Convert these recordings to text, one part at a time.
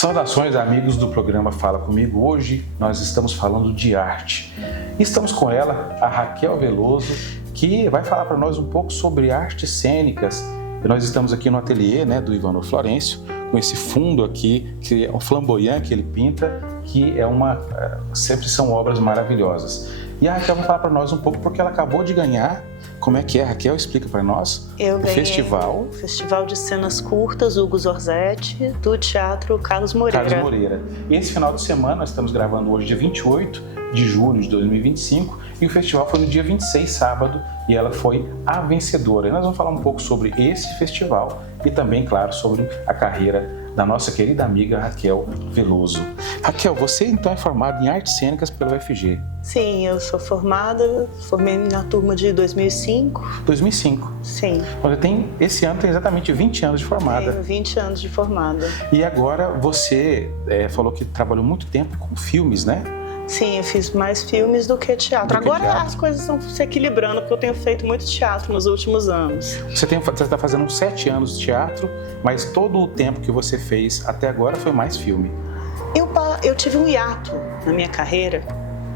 Saudações, amigos do programa Fala Comigo. Hoje nós estamos falando de arte. Estamos com ela, a Raquel Veloso, que vai falar para nós um pouco sobre artes cênicas. E nós estamos aqui no ateliê, do Ivanor Florencio, com esse fundo aqui, que é um flamboyant que ele pinta, que sempre são obras maravilhosas. E a Raquel vai falar para nós um pouco, porque ela acabou de ganhar. Como é que é, Raquel? Explica para nós. Eu ganhei festival. O Festival de Cenas Curtas Hugo Zorzetti, do Teatro Carlos Moreira. Carlos Moreira. E esse final de semana, nós estamos gravando hoje, dia 28 de julho de 2025, e o festival foi no dia 26, sábado, e ela foi a vencedora. E nós vamos falar um pouco sobre esse festival e também, claro, sobre a carreira da nossa querida amiga Raquel Veloso. Raquel, você então é formada em artes cênicas pela UFG. Sim, eu sou formei na turma de 2005. 2005? Sim. Esse ano tem exatamente 20 anos de formada. Tenho 20 anos de formada. E agora você falou que trabalhou muito tempo com filmes, né? Sim, eu fiz mais filmes do que teatro. Agora as coisas estão se equilibrando, porque eu tenho feito muito teatro nos últimos anos. Você está fazendo uns 7 anos de teatro, mas todo o tempo que você fez até agora foi mais filme. Eu tive um hiato na minha carreira,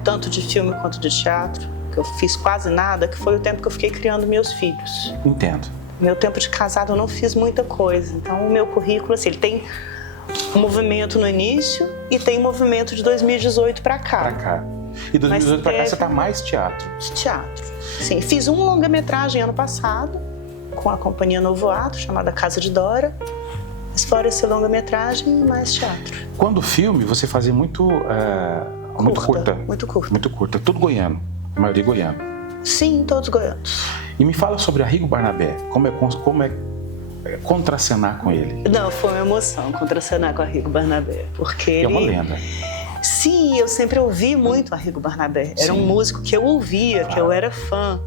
tanto de filme quanto de teatro, que eu fiz quase nada, que foi o tempo que eu fiquei criando meus filhos. Entendo. Meu tempo de casado eu não fiz muita coisa, então o meu currículo, assim, ele tem um movimento no início e tem um movimento de 2018 para cá. E 2018 para cá você está mais teatro? Teatro. Sim, fiz um longa-metragem ano passado com a companhia Novo Ato, chamada Casa de Dora. Mas fora esse longa-metragem e mais teatro. Quando filme, você fazia muito curta. Muito curta. Muito curta. Tudo goiano, a maioria goiano. Sim, todos goianos. E me fala sobre Arrigo Barnabé. Como é contracenar com ele? Não, foi uma emoção contracenar com Arrigo Barnabé, porque ele... É uma lenda. Sim, eu sempre ouvi muito Arrigo Barnabé. Era um músico que eu ouvia, que eu era fã.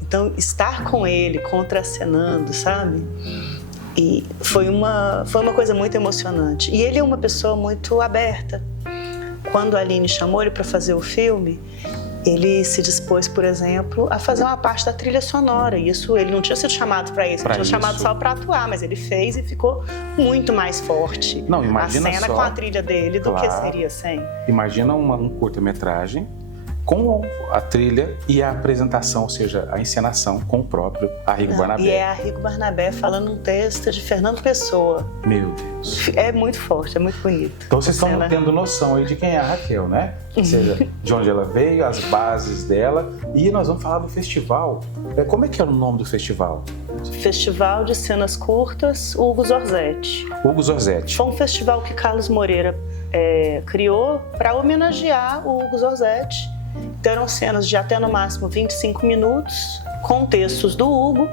Então, estar com ele, contracenando, sabe? E foi uma coisa muito emocionante. E ele é uma pessoa muito aberta. Quando a Aline chamou ele para fazer o filme, ele se dispôs, por exemplo, a fazer uma parte da trilha sonora. Isso, ele não tinha sido chamado para isso, ele tinha chamado só para atuar, mas ele fez e ficou muito mais forte. Não, imagina a cena só, com a trilha dele do que seria sem. Imagina um curta-metragem com a trilha e a apresentação, ou seja, a encenação com o próprio Arrigo Barnabé. E é Arrigo Barnabé falando um texto de Fernando Pessoa. Meu Deus. É muito forte, é muito bonito. Então vocês estão tendo noção aí de quem é a Raquel, né? Ou seja, de onde ela veio, as bases dela. E nós vamos falar do festival. Como é que era o nome do festival? Festival de Cenas Curtas Hugo Zorzetti. Hugo Zorzetti. Foi um festival que Carlos Moreira criou para homenagear o Hugo Zorzetti. Então eram cenas de até no máximo 25 minutos, com textos do Hugo,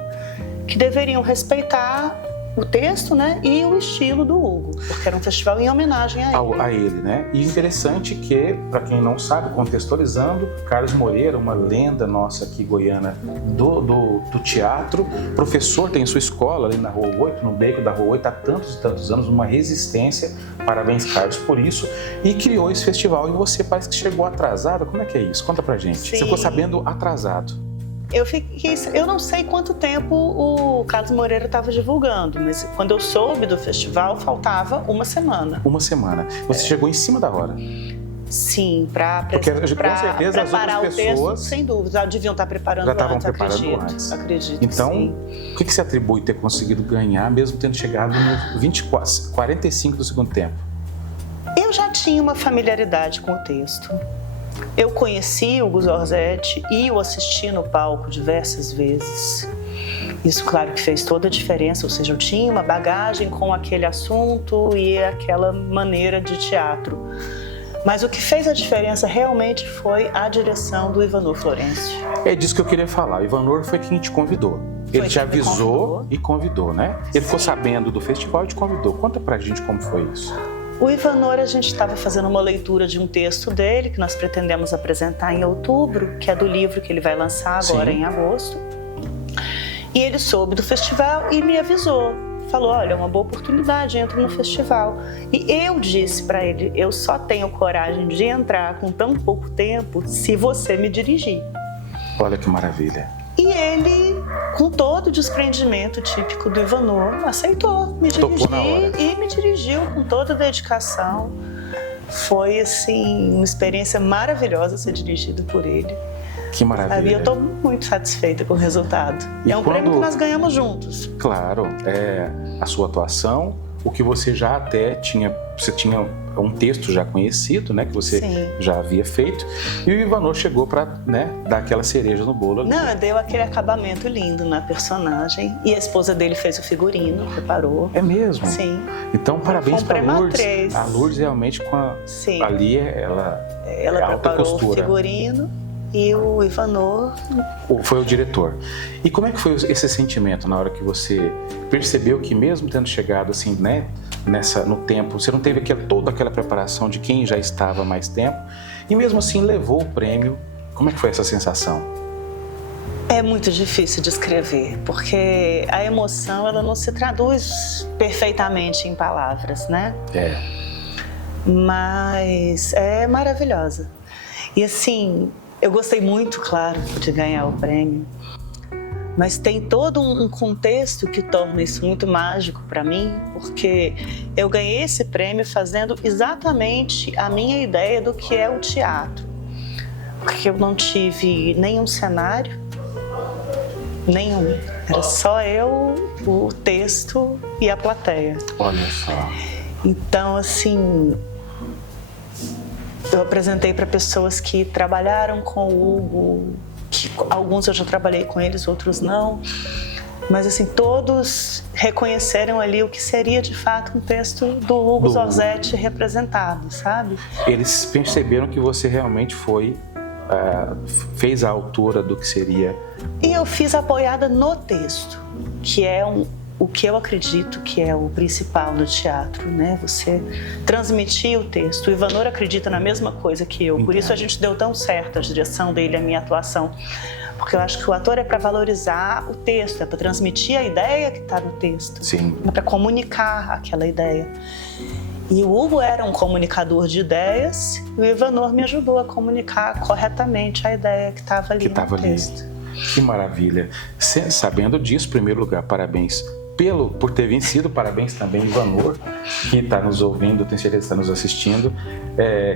que deveriam respeitar o texto, e o estilo do Hugo, porque era um festival em homenagem a ele. E interessante que, para quem não sabe, contextualizando, Carlos Moreira, uma lenda nossa aqui goiana do teatro, professor, tem sua escola ali na Rua 8, no beco da Rua 8, há tantos e tantos anos, uma resistência, parabéns Carlos por isso, e criou esse festival. E você parece que chegou atrasada, como é que é isso? Conta pra gente. Sim. Você ficou sabendo atrasado. Eu não sei quanto tempo o Carlos Moreira estava divulgando, mas quando eu soube do festival, faltava uma semana. Uma semana. Você chegou em cima da hora. Sim, para preparar o texto, sem dúvida. Já deviam estar preparando já estavam preparando antes. Acredito. Então, sim. O que você atribui ter conseguido ganhar, mesmo tendo chegado no 45 do segundo tempo? Eu já tinha uma familiaridade com o texto. Eu conheci o Hugo Zorzetti e o assisti no palco diversas vezes. Isso, claro, que fez toda a diferença, ou seja, eu tinha uma bagagem com aquele assunto e aquela maneira de teatro. Mas o que fez a diferença realmente foi a direção do Ivanor Florencio. É disso que eu queria falar. O Ivanor foi quem te convidou. Ele te avisou e convidou, né? Ele ficou sabendo do festival e te convidou. Conta pra gente como foi isso. O Ivanor, a gente estava fazendo uma leitura de um texto dele, que nós pretendemos apresentar em outubro, que é do livro que ele vai lançar agora em agosto. E ele soube do festival e me avisou. Falou, olha, é uma boa oportunidade, entra no festival. E eu disse para ele, eu só tenho coragem de entrar com tão pouco tempo se você me dirigir. Olha que maravilha. E ele com todo o desprendimento típico do Ivanor, aceitou me dirigir e me dirigiu com toda a dedicação. Foi, assim, uma experiência maravilhosa ser dirigido por ele. Que maravilha. E eu estou muito satisfeita com o resultado. É um prêmio que nós ganhamos juntos. Claro, a sua atuação, o que você já até tinha, você tinha um texto já conhecido, né, que você já havia feito, e o Ivanor chegou para, né, dar aquela cereja no bolo ali. Não, deu aquele acabamento lindo na personagem, e a esposa dele fez o figurino, preparou. É mesmo? Sim. Então, parabéns para a Lourdes. 3. A Lourdes realmente ali ela preparou alta costura. O figurino e o Ivanor foi o diretor. E como é que foi esse sentimento na hora que você percebeu que mesmo tendo chegado assim, né, no tempo, você não teve toda aquela preparação de quem já estava há mais tempo e mesmo assim levou o prêmio? Como é que foi essa sensação? É muito difícil de escrever, porque a emoção ela não se traduz perfeitamente em palavras, né? Mas é maravilhosa. E assim, eu gostei muito, claro, de ganhar o prêmio, mas tem todo um contexto que torna isso muito mágico para mim, porque eu ganhei esse prêmio fazendo exatamente a minha ideia do que é o teatro. Porque eu não tive nenhum cenário, nenhum. Era só eu, o texto e a plateia. Olha só. Então, assim, eu apresentei para pessoas que trabalharam com o Hugo, que alguns eu já trabalhei com eles, outros não. Mas, assim, todos reconheceram ali o que seria, de fato, um texto do Hugo Zorzetti representado, sabe? Eles perceberam que você realmente fez a altura do que seria... E eu fiz apoiada no texto, que é o que eu acredito que é o principal do teatro, né? Você transmitir o texto. O Ivanor acredita na mesma coisa que eu, por isso a gente deu tão certo a direção dele, a minha atuação. Porque eu acho que o ator é para valorizar o texto, é para transmitir a ideia que está no texto. Sim. É para comunicar aquela ideia. E o Hugo era um comunicador de ideias e o Ivanor me ajudou a comunicar corretamente a ideia que estava ali no texto. Que maravilha. Sabendo disso, em primeiro lugar, parabéns por ter vencido, parabéns também Ivanor, que está nos ouvindo, tenho certeza que está nos assistindo,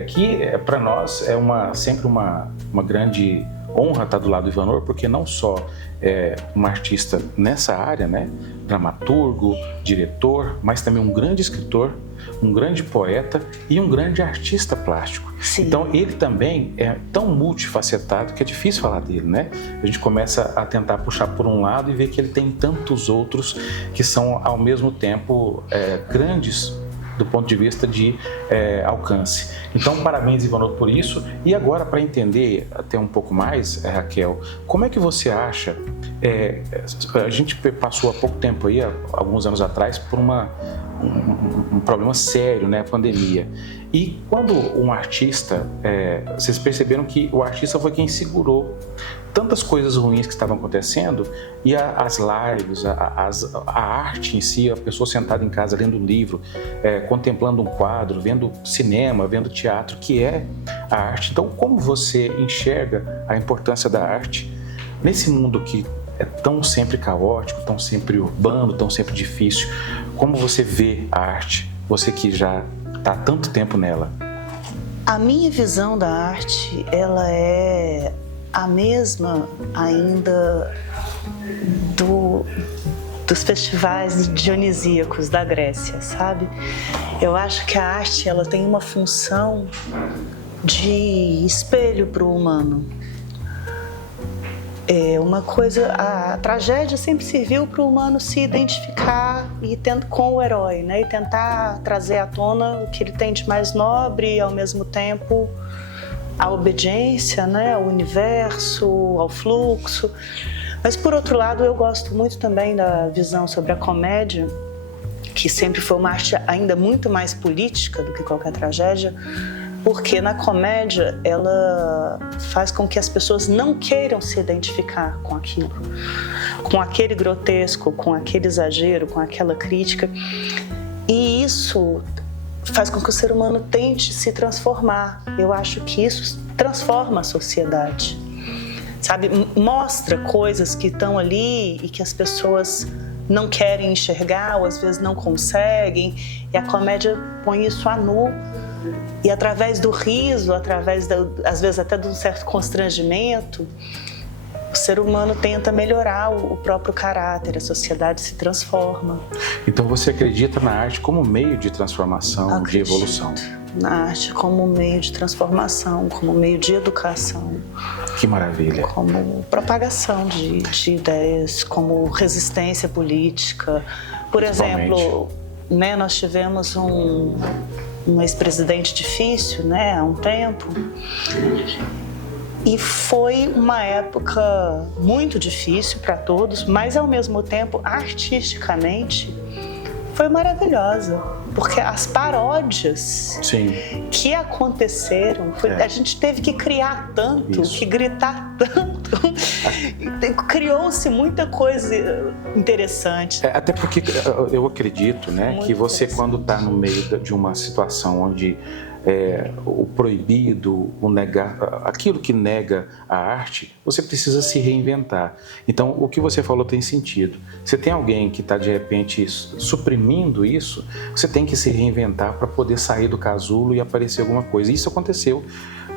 que para nós é sempre uma grande honra estar do lado do Ivanor, porque não só é um artista nessa área, né, dramaturgo, diretor, mas também um grande escritor, um grande poeta e um grande artista plástico. Sim. Então ele também é tão multifacetado que é difícil falar dele, né? A gente começa a tentar puxar por um lado e ver que ele tem tantos outros que são ao mesmo tempo grandes do ponto de vista de alcance. Então, parabéns, Ivanor, por isso. E agora, para entender até um pouco mais, Raquel, como é que você acha... a gente passou há pouco tempo aí, alguns anos atrás, por um problema sério, né, a pandemia. E quando um artista, vocês perceberam que o artista foi quem segurou tantas coisas ruins que estavam acontecendo, e as lives, a arte em si, a pessoa sentada em casa lendo um livro, contemplando um quadro, vendo cinema, vendo teatro, que é a arte. Então, como você enxerga a importância da arte nesse mundo que é tão sempre caótico, tão sempre urbano, tão sempre difícil? Como você vê a arte, você que já está há tanto tempo nela? A minha visão da arte, ela é a mesma ainda dos festivais dionisíacos da Grécia, sabe? Eu acho que a arte ela tem uma função de espelho para o humano. É uma coisa, a tragédia sempre serviu para o humano se identificar com o herói, né? E tentar trazer à tona o que ele tem de mais nobre e, ao mesmo tempo, a obediência, né? Ao universo, ao fluxo. Mas, por outro lado, eu gosto muito também da visão sobre a comédia, que sempre foi uma arte ainda muito mais política do que qualquer tragédia, porque na comédia ela faz com que as pessoas não queiram se identificar com aquilo, com aquele grotesco, com aquele exagero, com aquela crítica. E isso faz com que o ser humano tente se transformar. Eu acho que isso transforma a sociedade. sabe? Mostra coisas que estão ali e que as pessoas não querem enxergar ou às vezes não conseguem. E a comédia põe isso a nu. E através do riso, às vezes até de um certo constrangimento, o ser humano tenta melhorar o próprio caráter, a sociedade se transforma. Então você acredita na arte como meio de transformação, de evolução? Na arte como meio de transformação, como meio de educação. Que maravilha. Como propagação de ideias, como resistência política. Por exemplo, né, nós tivemos um ex-presidente difícil, né, há um tempo. E foi uma época muito difícil para todos, mas ao mesmo tempo, artisticamente, foi maravilhosa. Porque as paródias que aconteceram, a gente teve que criar tanto, que gritar tanto. Criou-se muita coisa interessante. Até porque eu acredito, né, que você, quando está no meio de uma situação onde o proibido, aquilo que nega a arte, você precisa se reinventar. Então, o que você falou tem sentido. Você tem alguém que está, de repente, suprimindo isso, você tem que se reinventar para poder sair do casulo e aparecer alguma coisa. E isso aconteceu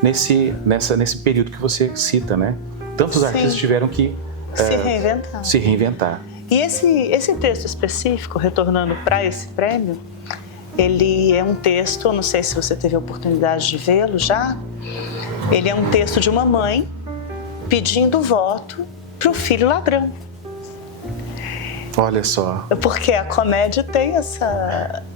nesse período que você cita, né? Tantos artistas tiveram que se reinventar. E esse texto específico, retornando para esse prêmio, ele é um texto, eu não sei se você teve a oportunidade de vê-lo já, ele é um texto de uma mãe pedindo voto para o filho ladrão. Olha só. Porque a comédia tem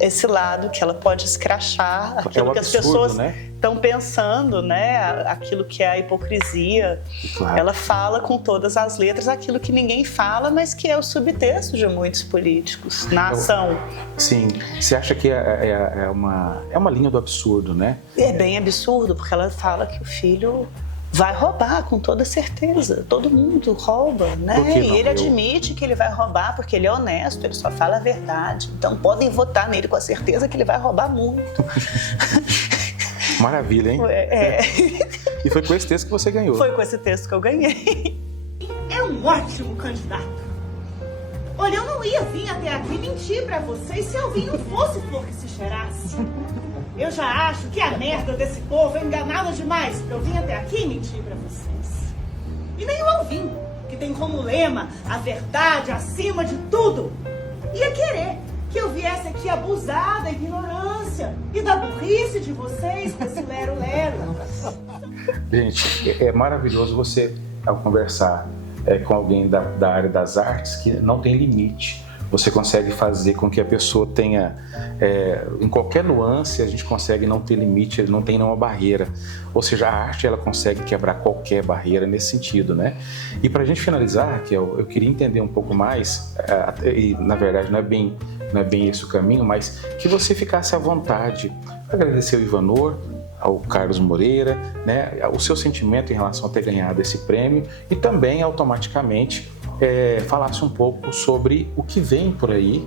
esse lado que ela pode escrachar aquilo que as pessoas estão pensando, né? Aquilo que é a hipocrisia. Claro. Ela fala com todas as letras aquilo que ninguém fala, mas que é o subtexto de muitos políticos na ação. Sim. Você acha que é uma linha do absurdo, né? É bem absurdo, porque ela fala que o filho vai roubar, com toda certeza. Todo mundo rouba, né? E ele admite que ele vai roubar porque ele é honesto, ele só fala a verdade. Então podem votar nele com a certeza que ele vai roubar muito. Maravilha, hein? E foi com esse texto que você ganhou. Foi com esse texto que eu ganhei. É um ótimo candidato. Olha, eu não ia vir até aqui mentir pra vocês se eu vim não fosse flor que se cheirasse. Eu já acho que a merda desse povo é enganá-lo demais pra eu vir até aqui mentir pra vocês. E nem o Alvin, que tem como lema a verdade acima de tudo, ia querer que eu viesse aqui abusar da ignorância e da burrice de vocês com esse lero-lero. Gente, é maravilhoso você, ao conversar com alguém da área das artes, que não tem limite. Você consegue fazer com que a pessoa tenha, em qualquer nuance, a gente consegue não ter limite, não tem nenhuma barreira. Ou seja, a arte, ela consegue quebrar qualquer barreira nesse sentido, né? E para a gente finalizar, Raquel, eu queria entender um pouco mais, e na verdade não é bem esse o caminho, mas que você ficasse à vontade para agradecer ao Ivanor, ao Carlos Moreira, né, o seu sentimento em relação a ter ganhado esse prêmio e também, automaticamente, falasse um pouco sobre o que vem por aí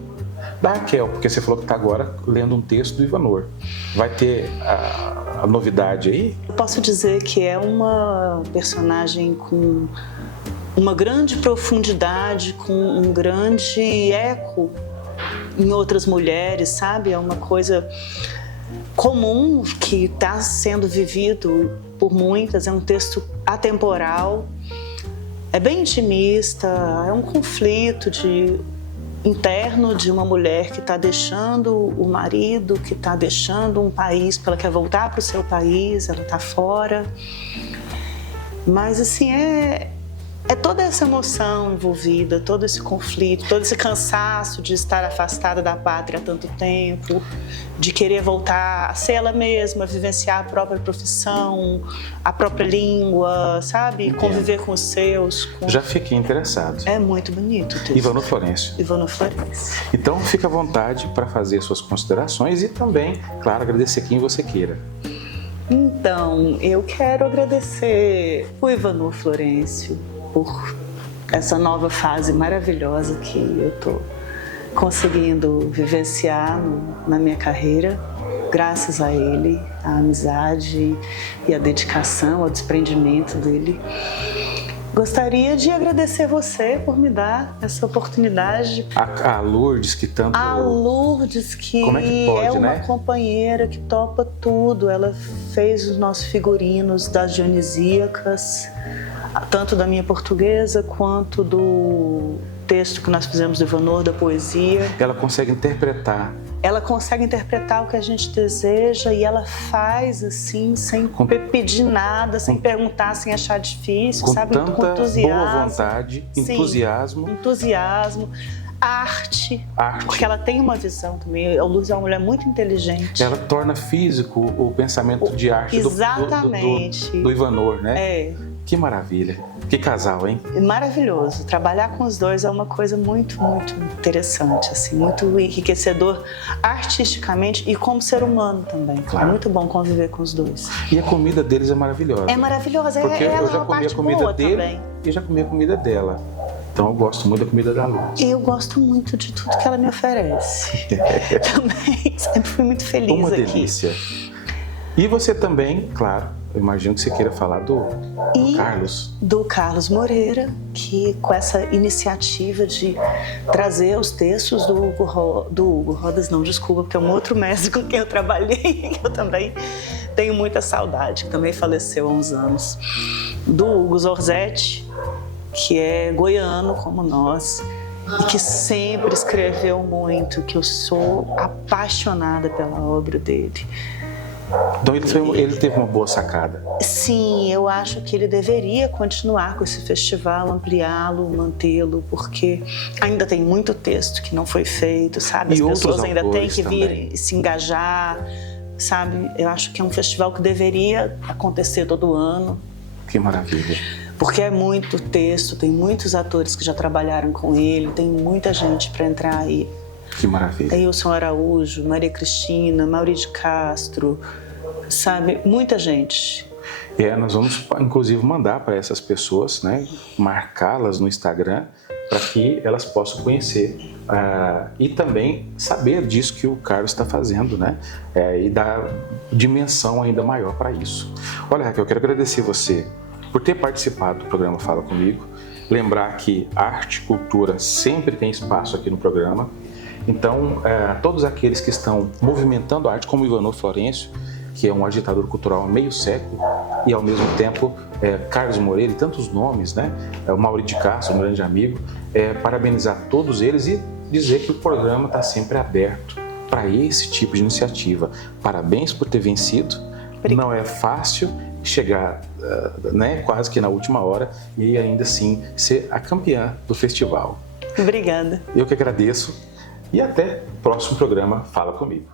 da Raquel, porque você falou que está agora lendo um texto do Ivanor. Vai ter a novidade aí? Eu posso dizer que é uma personagem com uma grande profundidade, com um grande eco em outras mulheres, sabe? É uma coisa comum que está sendo vivido por muitas, é um texto atemporal, é bem intimista, é um conflito interno de uma mulher que está deixando o marido, que está deixando um país, porque ela quer voltar para o seu país, ela está fora. Mas assim, é toda essa emoção envolvida, todo esse conflito, todo esse cansaço de estar afastada da pátria há tanto tempo, de querer voltar a ser ela mesma, vivenciar a própria profissão, a própria língua, sabe? Entendo. Conviver com os seus. Já fiquei interessado. É muito bonito o texto. Ivanor Florencio. Ivanor Florencio. Então, fica à vontade para fazer suas considerações e também, claro, agradecer quem você queira. Então, eu quero agradecer o Ivanor Florencio por essa nova fase maravilhosa que eu estou conseguindo vivenciar na minha carreira, graças a ele, a amizade e a dedicação, ao desprendimento dele. Gostaria de agradecer você por me dar essa oportunidade. A Lourdes, que tanto... A Lourdes, que Como é que pode, é uma né? companheira que topa tudo. Ela fez os nossos figurinos das Dionisíacas, tanto da minha portuguesa quanto do texto que nós fizemos do Ivanor, da poesia. Ela consegue interpretar. Ela consegue interpretar o que a gente deseja e ela faz assim, sem pedir nada, sem perguntar, sem achar difícil, com sabe? tanta Com entusiasmo. boa vontade, Sim, entusiasmo. Entusiasmo. Arte, porque ela tem uma visão também. A Lourdes é uma mulher muito inteligente. Ela torna físico o pensamento de arte do Ivanor, né? É. Que maravilha. Que casal, hein? Maravilhoso. Trabalhar com os dois é uma coisa muito, muito interessante, assim, muito enriquecedor artisticamente e como ser humano também. Claro. É muito bom conviver com os dois. E a comida deles é maravilhosa. É maravilhosa. Porque ela eu já é uma comi a parte comida boa dele também. e já comi a comida dela. Então eu gosto muito da comida da Lourdes. Eu gosto muito de tudo que ela me oferece. Também, sempre fui muito feliz uma aqui. delícia. E você também, claro, eu imagino que você queira falar do Carlos. Do Carlos Moreira, que com essa iniciativa de trazer os textos do Hugo Rodas, não, desculpa, porque é um outro mestre com quem eu trabalhei, que eu também tenho muita saudade, que também faleceu há uns anos. Do Hugo Zorzetti, que é goiano como nós, e que sempre escreveu muito, que eu sou apaixonada pela obra dele. Então ele teve uma boa sacada. Sim, eu acho que ele deveria continuar com esse festival, ampliá-lo, mantê-lo, porque ainda tem muito texto que não foi feito, sabe? As pessoas ainda têm que vir e se engajar, sabe? Eu acho que é um festival que deveria acontecer todo ano. Que maravilha. Porque é muito texto, tem muitos atores que já trabalharam com ele, tem muita gente para entrar aí. Que maravilha. Ailson Araújo, Maria Cristina, Mauri de Castro, sabe? Muita gente. Nós vamos, inclusive, mandar para essas pessoas, né? Marcá-las no Instagram para que elas possam conhecer e também saber disso que o Carlos está fazendo, né? E dar dimensão ainda maior para isso. Olha, Raquel, eu quero agradecer você por ter participado do programa Fala Comigo. Lembrar que arte e cultura sempre tem espaço aqui no programa. Então, todos aqueles que estão movimentando a arte, como o Ivanor Florencio, que é um agitador cultural há meio século, e ao mesmo tempo Carlos Moreira e tantos nomes, né? O Mauri de Castro, um grande amigo, parabenizar todos eles e dizer que o programa está sempre aberto para esse tipo de iniciativa. Parabéns por ter vencido. Obrigada. Não é fácil chegar né, quase que na última hora e ainda assim ser a campeã do festival. Obrigada. Eu que agradeço. E até o próximo programa Fala Comigo.